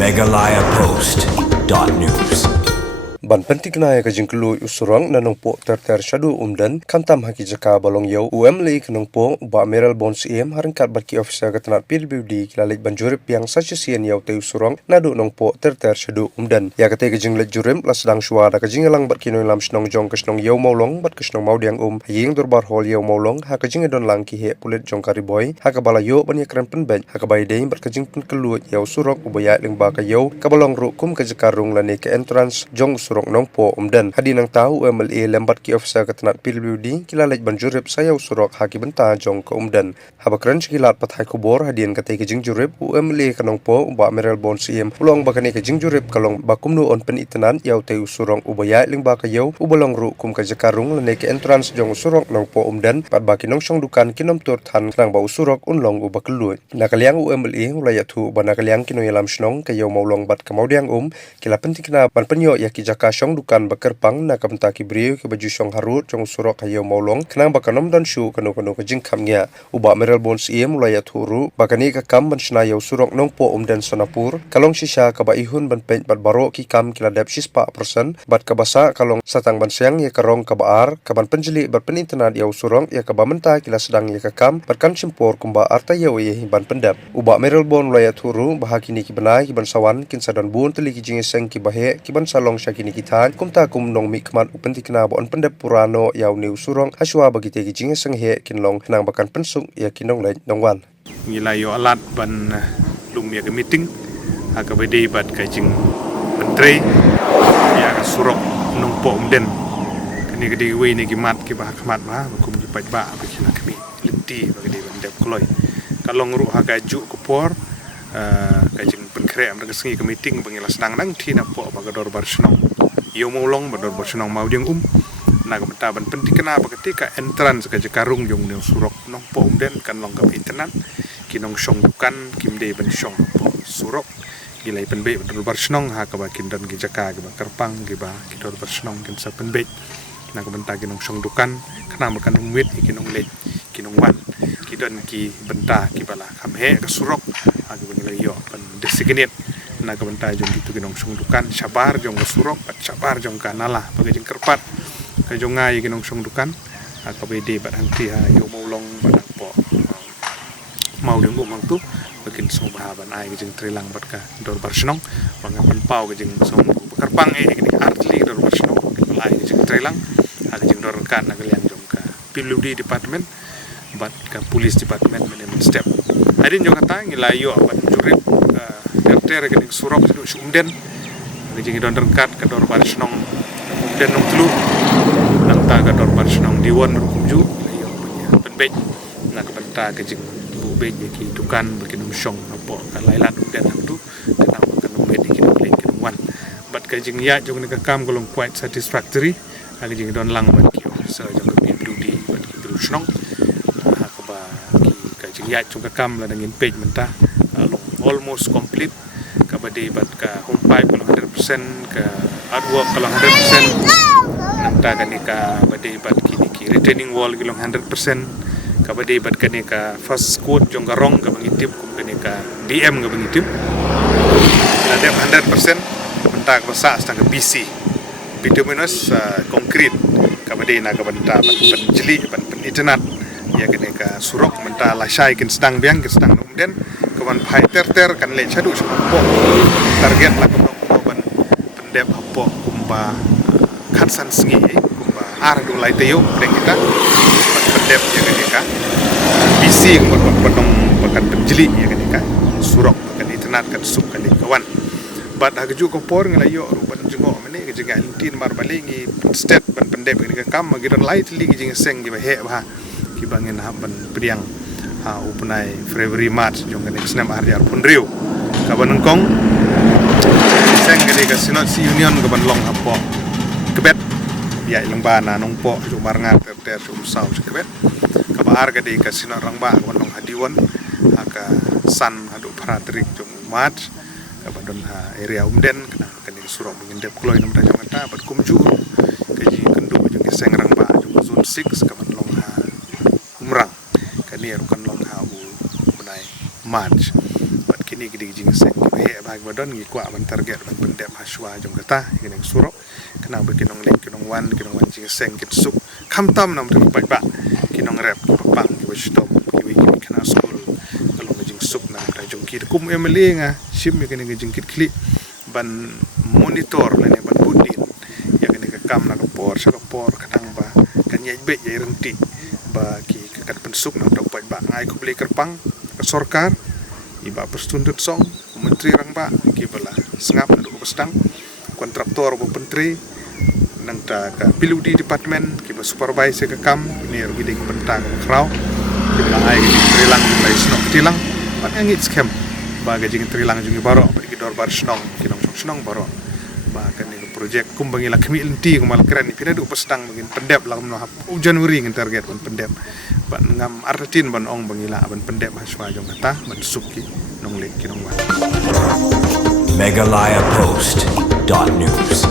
megalayapost.news. Ban penting na ka jingklu usurang nanong po ter shadu umdan kantam haki jaka balong yau UMLE kanong po ba meral bonds em harangkat barki officer katanat PWD kilalik banjurip yang sasisian yau te usurang nadu nong po ter shadu umdan ya kate ka jinglet jurim lasdang shwa da ka jingalang barki no lam snong jong kasnong yau maulong bat kasnong maudiang haying dorbar hol yau maulong ha ka jingadon lang ki he pulit jong kariboy ha ka bala yo ban yakran penben ha ka bai dei bar ka jing pen kelu yau surok ubaya ling ba ka yau ka balong rukum ka jakarung lane ka entrance jong surok nong po umdan hadi nang tahu UMLE lembat ki officer katanat PWD kilalaj banjurip sayau surok haki benta jong ke umdan habakran kilat pathai kubor hadian kate ke jingjurip UMLE kanong po ba meral bon siem ulong bakane ke jingjurip kalong bakumnu on pen itanan yau te usurong ubaya ling ba ka yau ubalong ru kum ka jakarung lane ke entrance jong usurok nong po umdan pat baki nong song dukan kinom tur than klang ba usurok unlong ubakelu nakaliang UMLE ulayatu banakaliang kino yalam snong ke yau maulong bat kamaudiang kila penting kena ban penyo yaki jaka syong dukan bakerpang na kamta kibriu ke baju syong harut jong surok hayo maulong kenang bakanom dan shu kanu ke jingkamnya uba meral bons iem ulayat huru bakani ka kam ban shna yo surok nong po dan sonapur kalong shisha ka ba ihun ban pen bat baro ki kam kila dep shispa persen bat ka basa kalong satang ban siang ya karong ka baar ka ban penjeli bat penintenan yo surok ya ka ba menta kila sedang ya ka kam batkan simpor kumba arta yo ye ban pendap uba meral bon ulayat huru bahakini ki benai ki ban sawan kin sadan bun teli ki jingeseng ki bahe ki ban salong syakini kita kumta kumnong mikmat upentik na bon pendep purano yau new surong haswa bagi tegi jinge senghe kinlong nang bakan pensung ya kinong lai nongwan ngila yo alat ban lumia ke meeting aga bede bat ka jing menteri ya ka surok nong po umden kini gede we ni gimat ki bah khmat ba kum ki pat ba ba kina kami lenti bagi de bandep kloy kalong ru ha ju kupor ka jing penkre am ka sengi ke meeting bangila sedang nang thi na po ba ga dor bar snong yo maulong bador bosenong mau diang na kamta ban penting kenapa ketika entrance ke jakarung jong ne surok nong po umden kan long ka internet kinong song dukan kimde ban song po surok gilai penbe bador bosenong ha ka bakin dan ki jaka ke kerpang ki ba kidor bosenong kin sa penbe na kamta kinong song dukan kana makan umwit kinong le kinong wan kidon ki benta ki bala kamhe ka surok ha ka bangilai yo ban designate na kabenta jong gitu kinong sungdukan sabar jong surok pat sabar jong kanala bagai jeng kerpat ka jong ngai kinong sungdukan ka bede bat hangti ha yo maulong badak po mau ding mang tu bakin song bahaban ai jeng trilang bat ka dor barsnong bangapan pau ka jeng song kerpang kini artli dor barsnong ai jeng trilang ha jeng dor kan na kalian jong ka PWD department bat ka police department management step adin jong kata ngilayo bat jurip ter kening surok sidu sumden ngejing don derkat ka dor barsnong umden nong telu nang ta ka dor barsnong diwon rukumju ayo penbej na ka benta ke jing bu bej ki dukan bakin umsong apo ka lailat umden hang tu kana kan umbed ki lek ki wan bat ka jing ya jong ka kam golong quite satisfactory ali jing don lang bat ki officer jong ka PWD bat ki barsnong ha ka ba ki ka jing ya jong ka kam la dangin page menta almost complete kabadi bat ka home pipe kalau 100% ka artwork kalau 100% nangta kani ka badi bat kini ki retaining wall kalau 100% kabadi bat kani ka first coat jong garong ka bangitip kum kani ka DM ka bangitip ada 100% mentak basa stang ka BC bituminous concrete kabadi na ka banta ban jeli ban internet ya kani ka surok menta lasai kin sedang biang kin sedang umden kawan pai ter kan le chadu sempo target la kawan pendep hapo kumba khatsan singi kumba ardu lai teo deng kita pendep ya ka bisi kumba potong bakan penjeli ya ka surok bakan internet kan sup kali kawan bat hagju kompor ngalayo ruban jengo mene ke jenga lintin mar balingi state ban pendep ni ka kam gidan lai tli ki jenga seng di he ba ki bangin haban priang upunai Februari Maret jong kene snam arjar punriu kaban ngkong seng kene ka sinot si union kaban long apo kebet ya ilang bana nong po jong barangat ter jong saw kebet kabar kene ka sinot rang ba kaban long hadiwon aka san adu paratrik jong mat kaban don ha area umden kene surok ngindep kloy nam jong ta bat kumju kaji kendu jong seng rang ba jong zone 6 kaban long ha umrang kani rukan long ha u bunai March bat kini ini gidi jing seng he bag badon gi kwa ban target ban pendem haswa jong kata gini surok kena bekinong link kinong wan jing seng kit suk kam tam nam ri pai ba kinong rap papang ki stop ki kana school kalau jing suk nam ta jong ki kum emeli nga sim gini jing kit kli ban monitor lene ban budin ya gini ka kam na ka por sa ka por kadang ba kan yai be yai renti ba ki kat pensuk nam tok pai ba ngai ko beli kerpang ka sorkar iba perstuntut song menteri rang ba ki bala sengap na ko stang kontraktor bo menteri nang ta ka pilu di department ki ba supervisor ka kam ni ro giding bentang kraw ki bala ai ki trilang lai snok tilang pan angit scam ba ga jing trilang jungi baro ba ki dor bar snong ki nong snong baro ba kan ni projek kumbangi la kemi lenti kumal keren ni pina du pestang bangin pendep la no hap Januari ngin target ban pendep ban ngam artin ban ong bangila ban pendep haswa jong kata ban suki nong lek ki nong wan Megalayapost.news